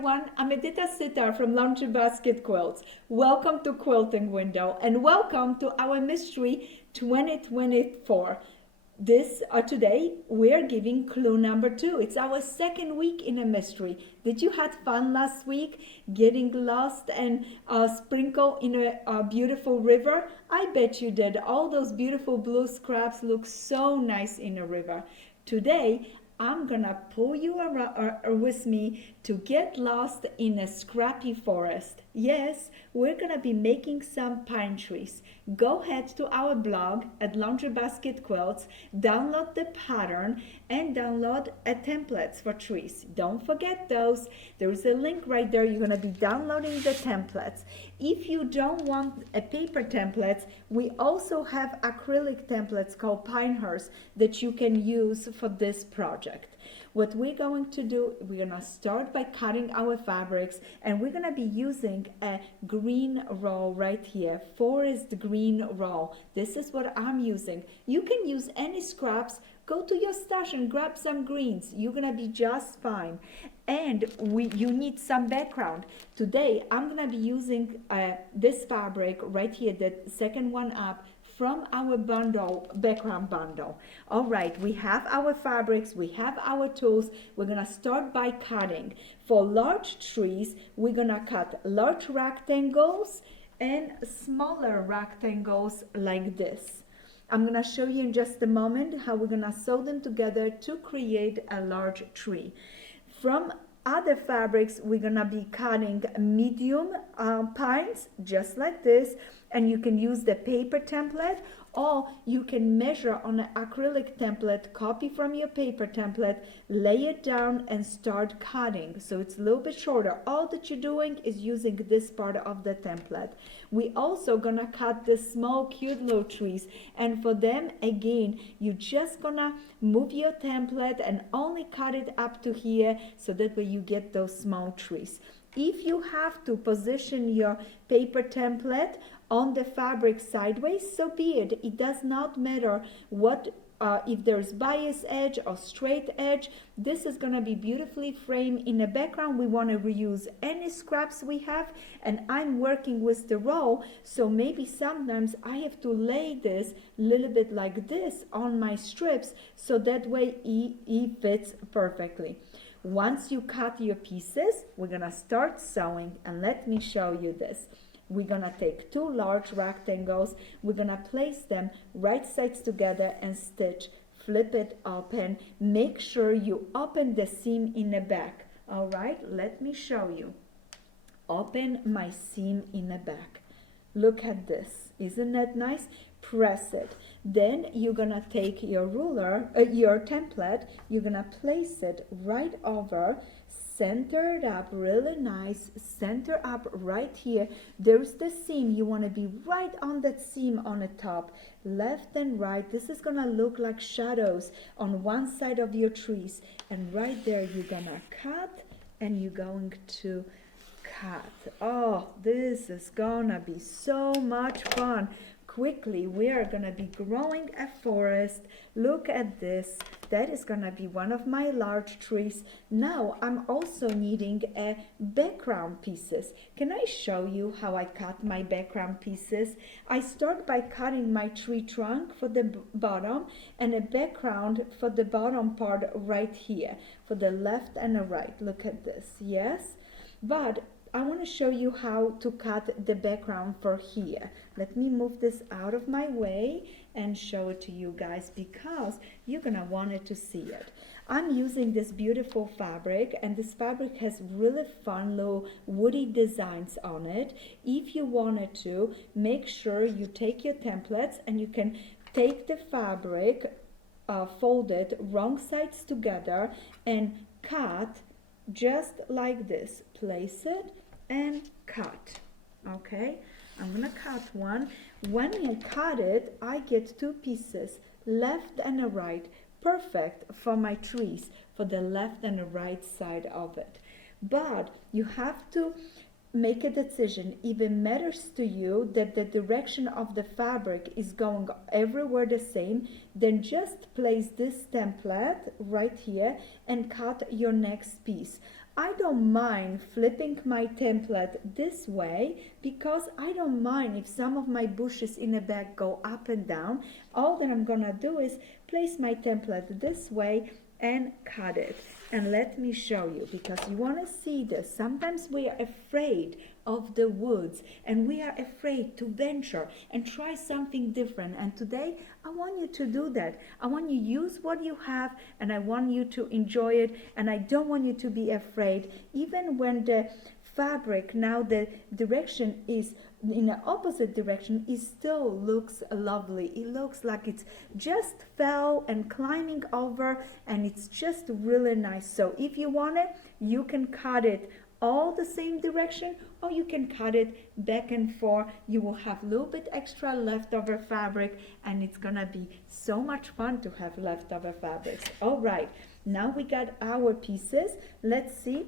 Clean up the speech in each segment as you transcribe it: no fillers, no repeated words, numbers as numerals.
everyone, I'm Edyta from Laundry Basket Quilts. Welcome to Quilting Window and welcome to our Mystery 2024. Today we're giving clue number 2. It's our second week in a mystery. Did you have fun last week getting lost and sprinkle in a beautiful river? I bet you did. All those beautiful blue scraps look so nice in a river. Today I'm gonna pull you around with me to get lost in a scrappy forest. Yes, we're gonna be making some pine trees. Go ahead to our blog at Laundry Basket Quilts, download the pattern and download a templates for trees. Don't forget those. There is a link right there. You're gonna be downloading the templates. If you don't want a paper templates, we also have acrylic templates called Pinehurst that you can use for this project. What we're going to do, we're gonna start by cutting our fabrics, and we're gonna be using a green roll right here, forest green roll. This is what I'm using. You can use any scraps. Go to your stash and grab some greens. You're gonna be just fine. And you need some background. Today, I'm gonna be using this fabric right here, the second one up, from our background bundle. All right, we have our fabrics, we have our tools. We're gonna start by cutting. For large trees, we're gonna cut large rectangles and smaller rectangles like this. I'm gonna show you in just a moment how we're gonna sew them together to create a large tree. From other fabrics, we're gonna be cutting medium pines, just like this, and you can use the paper template, or you can measure on an acrylic template, copy from your paper template, lay it down and start cutting. So it's a little bit shorter. All that you're doing is using this part of the template. We also gonna cut the small cute little trees, and for them again you're just gonna move your template and only cut it up to here, so that way you get those small trees. If you have to position your paper template on the fabric sideways, so be it. It does not matter what if there's bias edge or straight edge. This is going to be beautifully framed in the background. We want to reuse any scraps we have, and I'm working with the roll, so maybe sometimes I have to lay this a little bit like this on my strips, so that way it fits perfectly. Once you cut your pieces, we're going to start sewing, and let me show you this. We're gonna take two large rectangles, we're gonna place them right sides together and stitch, flip it open, make sure you open the seam in the back. All right, let me show you. Open my seam in the back. Look at this, isn't that nice? Press it. Then you're gonna take your ruler, your template, you're gonna place it right over, center it up really nice, center up right here. There's the seam. You want to be right on that seam on the top, left and right. This is gonna look like shadows on one side of your trees, and right there you're gonna cut, and you're going to cut. Oh, this is gonna be so much fun. Quickly, we are gonna be growing a forest. Look at this. That is gonna be one of my large trees. Now I'm also needing a background pieces. Can I show you how I cut my background pieces? I start by cutting my tree trunk for the bottom and a background for the bottom part right here, for the left and the right. Look at this, yes? But I want to show you how to cut the background for here. Let me move this out of my way and show it to you guys, because you're gonna want it to see it. I'm using this beautiful fabric, and this fabric has really fun little woody designs on it. If you wanted to, make sure you take your templates and you can take the fabric, fold it wrong sides together and cut just like this. Place it and cut. Okay, I'm gonna cut one. When you cut it, I get two pieces, left and a right, perfect for my trees, for the left and the right side of it. But you have to make a decision. If it matters to you that the direction of the fabric is going everywhere the same, then just place this template right here and cut your next piece. I don't mind flipping my template this way because I don't mind if some of my bushes in the back go up and down. All that I'm gonna do is place my template this way and cut it. And let me show you, because you want to see this. Sometimes we are afraid of the woods and we are afraid to venture and try something different. And today I want you to do that. I want you to use what you have and I want you to enjoy it, and I don't want you to be afraid. Even when the fabric, now the direction is in the opposite direction, it still looks lovely. It looks like it's just fell and climbing over, and it's just really nice. So if you want it, you can cut it all the same direction, or you can cut it back and forth. You will have a little bit extra leftover fabric, and it's gonna be so much fun to have leftover fabrics. All right, now we got our pieces. Let's see.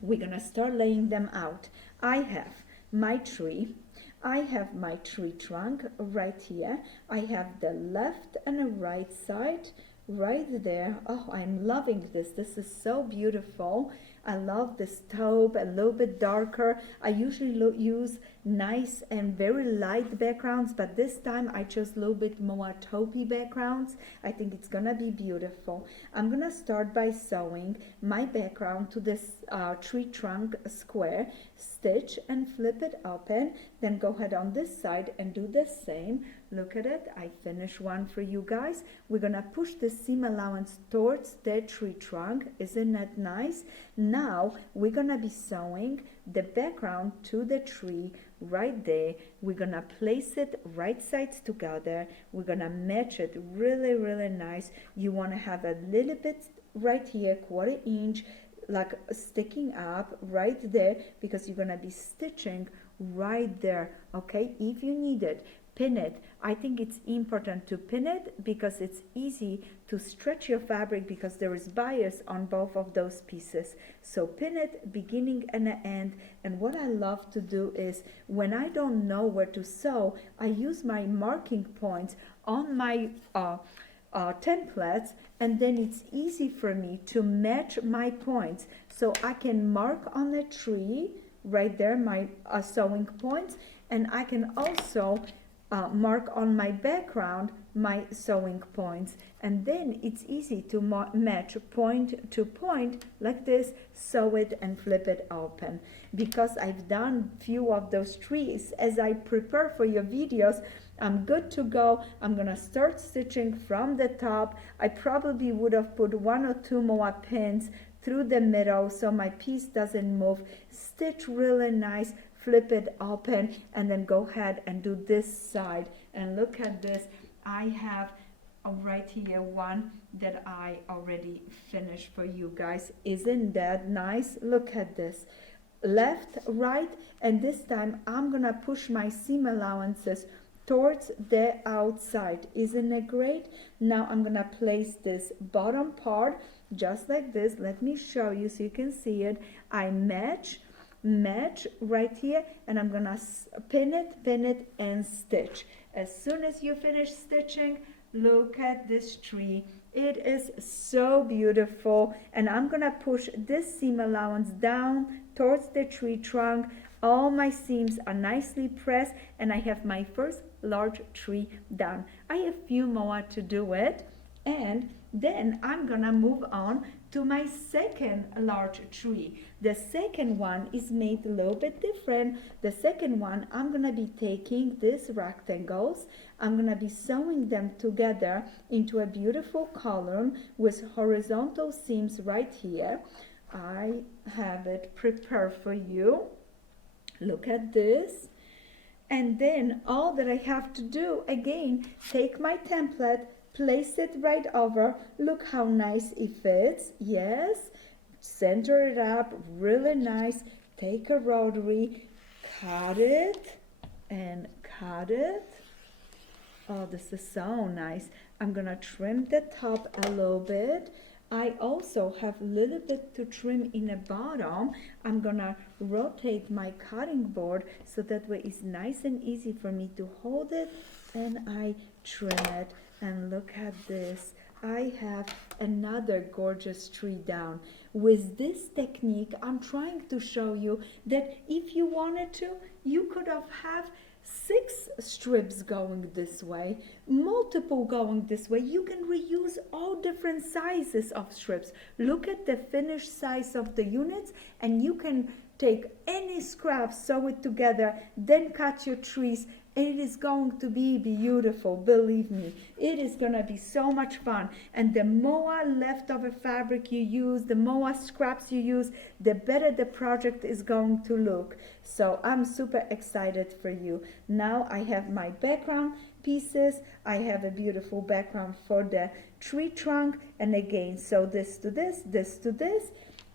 We're gonna start laying them out. I have my tree. I have my tree trunk right here. I have the left and the right side right there. Oh, I'm loving this. This is so beautiful. I love this taupe, a little bit darker. I usually use nice and very light backgrounds, but this time I chose a little bit more taupey backgrounds. I think it's gonna be beautiful. I'm gonna start by sewing my background to this tree trunk square, stitch and flip it open, then go ahead on this side and do the same. Look at it, I finished one for you guys. We're gonna push the seam allowance towards the tree trunk. Isn't that nice? Now we're gonna be sewing the background to the tree right there. We're gonna place it right sides together. We're gonna match it really, really nice. You wanna have a little bit right here, 1/4 inch, like sticking up right there, because you're gonna be stitching right there, okay? If you need it, pin it. I think it's important to pin it because it's easy to stretch your fabric because there is bias on both of those pieces. So pin it beginning and the end. And what I love to do is when I don't know where to sew, I use my marking points on my templates, and then it's easy for me to match my points. So I can mark on the tree right there my sewing points, and I can also mark on my background my sewing points, and then it's easy to match point to point like this, sew it and flip it open. Because I've done few of those trees as I prepare for your videos, I'm good to go. I'm gonna start stitching from the top. I probably would have put 1 or 2 more pins through the middle so my piece doesn't move. Stitch really nice, flip it open, and then go ahead and do this side. And look at this. I have right here one that I already finished for you guys. Isn't that nice? Look at this. Left, right, and this time I'm gonna push my seam allowances towards the outside. Isn't it great? Now I'm gonna place this bottom part just like this. Let me show you so you can see it. I match right here, and I'm gonna pin it and stitch. As soon as you finish stitching, look at this tree. It is so beautiful, and I'm gonna push this seam allowance down towards the tree trunk. All my seams are nicely pressed, and I have my first large tree done. I have a few more to do it, and then I'm gonna move on to my second large tree. The second one is made a little bit different. The second one, I'm gonna be taking these rectangles, I'm gonna be sewing them together into a beautiful column with horizontal seams right here. I have it prepared for you. Look at this. And then all that I have to do, again, take my template, place it right over. Look how nice it fits. Yes. Center it up really nice. Take a rotary, cut it and cut it. Oh, this is so nice. I'm gonna trim the top a little bit. I also have a little bit to trim in the bottom. I'm gonna rotate my cutting board so that way it's nice and easy for me to hold it, and I trim it. And look at this, I have another gorgeous tree down. With this technique, I'm trying to show you that if you wanted to, you could have 6 strips going this way, multiple going this way. You can reuse all different sizes of strips. Look at the finished size of the units, and you can take any scrap, sew it together, then cut your trees. It is going to be beautiful, believe me. It is going to be so much fun. And the more leftover fabric you use, the more scraps you use, the better the project is going to look. So I'm super excited for you. Now I have my background pieces. I have a beautiful background for the tree trunk. And again, sew this to this, this to this.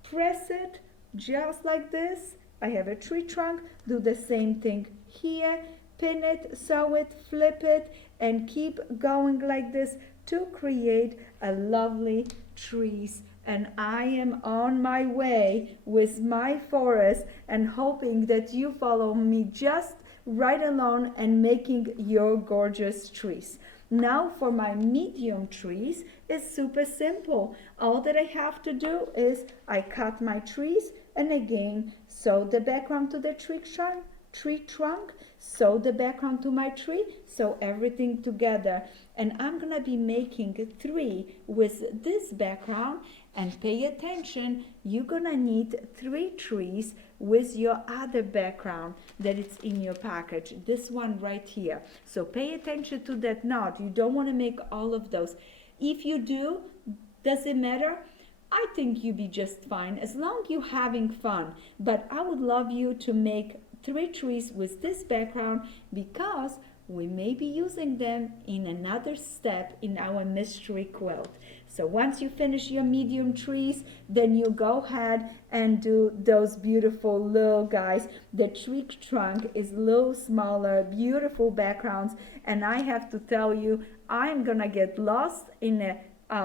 Press it just like this. I have a tree trunk. Do the same thing here. Pin it, sew it, flip it, and keep going like this to create a lovely trees. And I am on my way with my forest and hoping that you follow me just right along and making your gorgeous trees. Now for my medium trees, it's super simple. All that I have to do is I cut my trees and again sew the background to the tree trunk, sew the background to my tree, sew everything together. And I'm gonna be making 3 with this background. And pay attention, you're gonna need 3 trees with your other background that is in your package, this one right here. So pay attention to that knot. You don't want to make all of those. If you do, does it matter? I think you'll be just fine as long as you're having fun. But I would love you to make 3 trees with this background because we may be using them in another step in our mystery quilt. So once you finish your medium trees, then you go ahead and do those beautiful little guys. The tree trunk is a little smaller, beautiful backgrounds. And I have to tell you, I'm gonna get lost in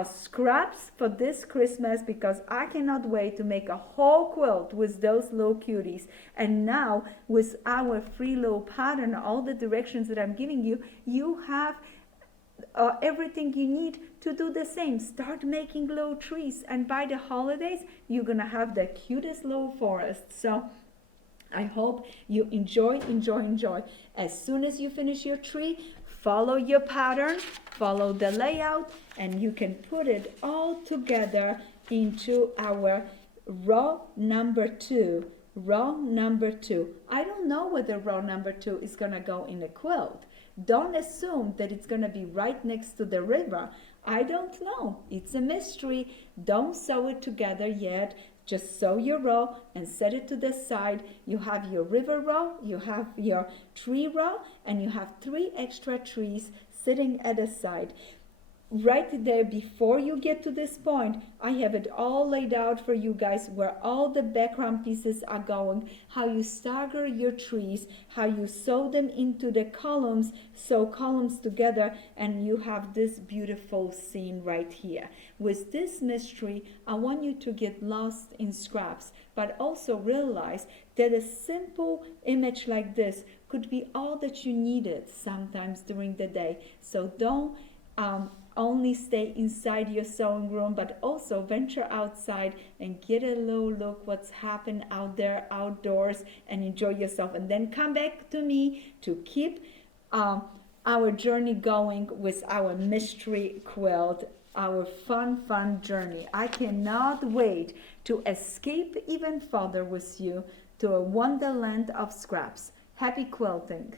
scraps for this Christmas because I cannot wait to make a whole quilt with those little cuties. And now with our free little pattern, all the directions that I'm giving you, you have everything you need to do the same. Start making little trees, and by the holidays you're gonna have the cutest little forest. So I hope you enjoy. As soon as you finish your tree, follow your pattern, follow the layout, and you can put it all together into our row number 2. Row number 2. I don't know whether row number 2 is gonna go in a quilt. Don't assume that it's gonna be right next to the river. I don't know. It's a mystery. Don't sew it together yet. Just sew your row and set it to the side. You have your river row, you have your tree row, and you have 3 extra trees sitting at the side. Right there, before you get to this point, I have it all laid out for you guys where all the background pieces are going, how you stagger your trees, how you sew them into the columns, sew columns together, and you have this beautiful scene right here. With this mystery, I want you to get lost in scraps, but also realize that a simple image like this could be all that you needed sometimes during the day. So don't only stay inside your sewing room, but also venture outside and get a little look what's happened out there outdoors and enjoy yourself, and then come back to me to keep our journey going with our mystery quilt, our fun journey. I cannot wait to escape even further with you to a wonderland of scraps. Happy quilting!